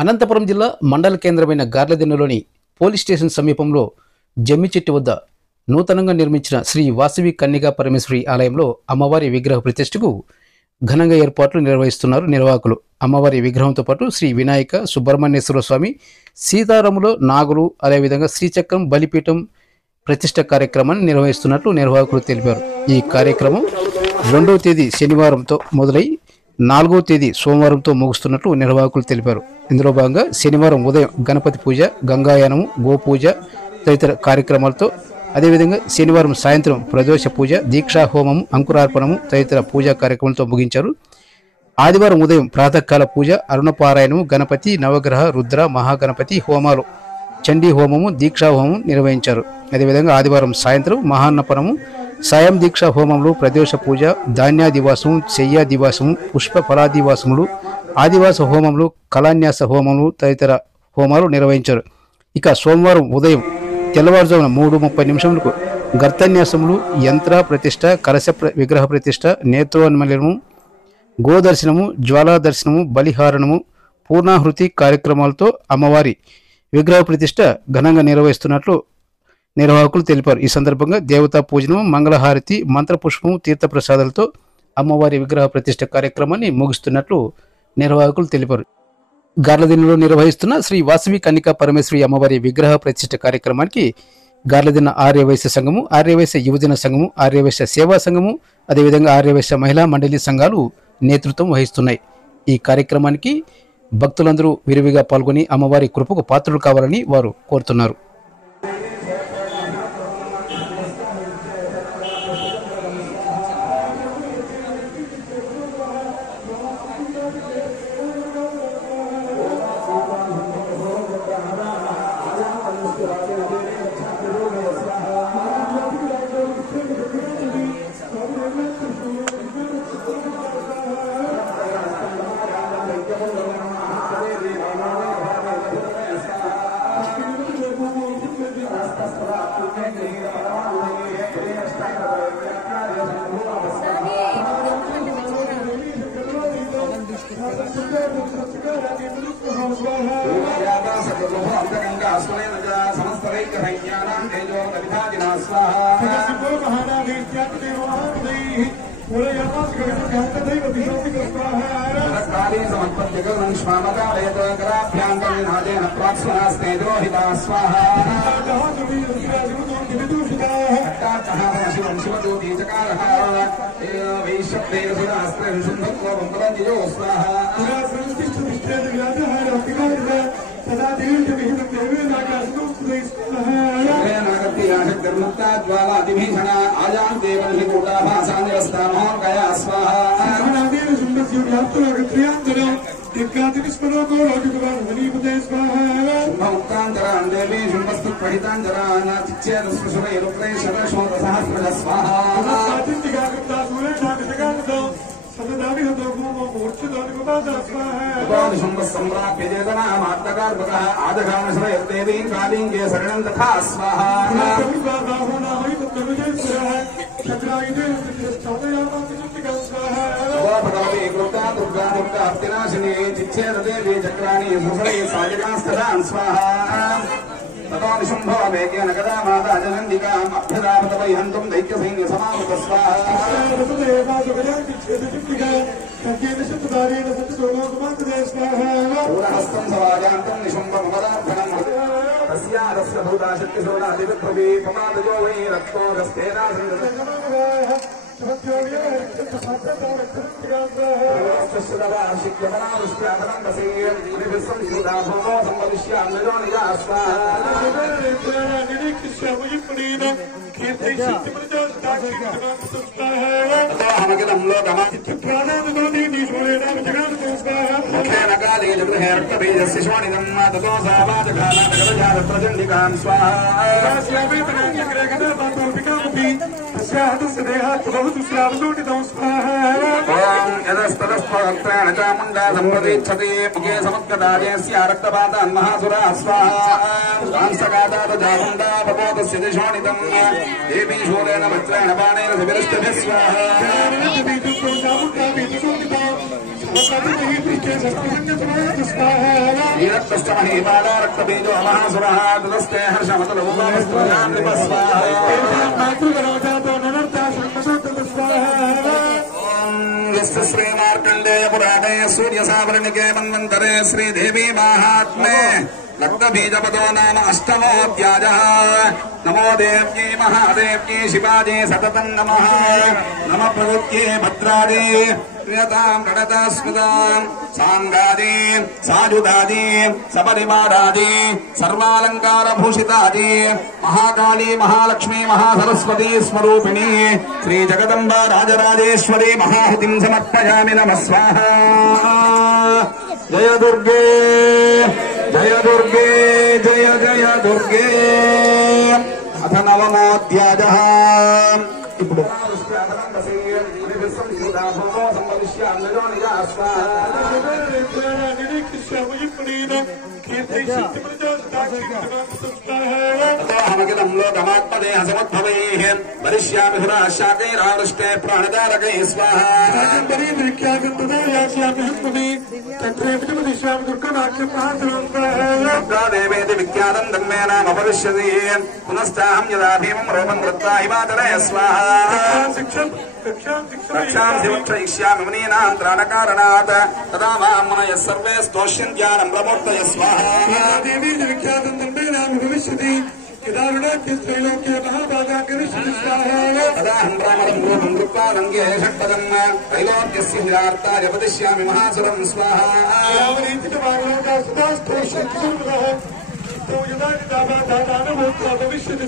అనంతపురం జిల్లా మండల కేంద్రమైన గార్లదిన్నెలోని పోలీస్ స్టేషన్ సమీపంలో జమ్మిచెట్టు వద్ద నూతనంగా నిర్మించిన శ్రీ వాసవి కన్యకా పరమేశ్వరి ఆలయంలో అమ్మవారి విగ్రహ ప్రతిష్టకు ఘనంగా ఏర్పాట్లు నిర్వహిస్తున్నారు నిర్వాహకులు. అమ్మవారి విగ్రహంతో పాటు శ్రీ వినాయక సుబ్రహ్మణ్యేశ్వర స్వామి, సీతారాములు, నాగులు, అదేవిధంగా శ్రీచక్రం, బలిపీఠం ప్రతిష్ట కార్యక్రమాన్ని నిర్వహిస్తున్నట్లు నిర్వాహకులు తెలిపారు. ఈ కార్యక్రమం 2వ తేదీ శనివారంతో మొదలై 4వ తేదీ సోమవారంతో ముగుస్తున్నట్లు నిర్వాహకులు తెలిపారు. ఇందులో భాగంగా శనివారం ఉదయం గణపతి పూజ, గంగాయానము, గోపూజ తదితర కార్యక్రమాలతో, అదేవిధంగా శనివారం సాయంత్రం ప్రదోష పూజ, దీక్షా హోమము, అంకురార్పణము తదితర పూజా కార్యక్రమాలతో ముగించారు. ఆదివారం ఉదయం ప్రాతకాల పూజ, అరుణపారాయణము, గణపతి, నవగ్రహ, రుద్ర, మహాగణపతి హోమాలు, చండీ హోమము, దీక్షా హోమం నిర్వహించారు. అదేవిధంగా ఆదివారం సాయంత్రం మహాన్నపనము, సాయం దీక్షా హోమములు, ప్రదోష పూజ, ధాన్యాదివాసము, శయ్యాదివాసము, పుష్ప ఫలాదివాసములు, ఆదివాస హోమములు, కళాన్యాస హోమములు తదితర హోమాలు నిర్వహించారు. ఇక సోమవారం ఉదయం తెల్లవారుజామున 3:30 గర్తన్యాసములు, యంత్ర ప్రతిష్ట, కలశ విగ్రహ ప్రతిష్ట, నేత్రోన్మలనము, గోదర్శనము, జ్వాలా దర్శనము, బలిహారణము, పూర్ణాహృతి కార్యక్రమాలతో అమ్మవారి విగ్రహ ప్రతిష్ట ఘనంగా నిర్వహిస్తున్నట్లు నిర్వాహకులు తెలిపారు. ఈ సందర్భంగా దేవతా పూజనము, మంగళహారతి, మంత్రపుష్పము, తీర్థప్రసాదాలతో అమ్మవారి విగ్రహ ప్రతిష్ట కార్యక్రమాన్ని ముగిస్తున్నట్లు నిర్వాహకులు తెలిపారు. గార్లదిన్నెలో నిర్వహిస్తున్న శ్రీ వాసవి కన్యకా పరమేశ్వరి అమ్మవారి విగ్రహ ప్రతిష్ట కార్యక్రమానికి గార్లదిన్న ఆర్యవైశ్య సంఘము, ఆర్యవైశ్య యువజన సంఘము, ఆర్యవైశ్య సేవా సంఘము, అదేవిధంగా ఆర్యవైశ్య మహిళా మండలి సంఘాలు నేతృత్వం వహిస్తున్నాయి. ఈ కార్యక్రమానికి భక్తులందరూ విరివిగా పాల్గొని అమ్మవారి కృపకు పాత్రులు కావాలని వారు కోరుతున్నారు. रक्तबीजो महासुरः दुलस्ते यस्य श्री मार्कंडेय पुराणे सूर्य सावरणिके मन्वन्तरे श्रीदेवी माहात्म्ये रक्तबीजपदो नाम अष्टमोऽध्यायः। नमो देव्यै महादेव्यै शिवायै सततं नमः। नमः प्रकृत्यै भद्रादि प्रियतां प्रणता स्मृतां सांगादि साजुदादि सपरिवारादि सर्वालंकारभूषितादि महाकाली महालक्ष्मी महासरस्वती स्वरूपिणी श्री जगदम्बा राजराजेश्वरी महाहुतिं समर्पयामि। नमः स्वाहा। जय दुर्गे जय दुर्गे जय जय दुर्गे। अथ नवमोऽध्यायः। ఇప్పుడు अहमखिलं लोकमात्मदेह समुद्भवैः वरिष्यामि सुराशाकैरावृष्टे प्राणदारकैः स्वाहा। देवेति विख्यातं धर्मे नाम भविष्यति। पुनस्ताहं यदा भीमं रोमं कृत्वा हिमाचले स्वाहा। रक्षांसि वक्षयिष्यामि मुनीनां त्राणकारणात् तदा मां मुनयः सर्वे स्तोष्यन्त्यानं प्रमूर्तय स्वाहा। देवेति विख्यातं धर्मे नाम भविष्यति। तदाहं रामरं रूपं कृत्वा रङ्गे षट्पदं त्रैलोक्यस्य हिरार्ताय वदिष्यामि महासुरं स्वाहा। भविष्यति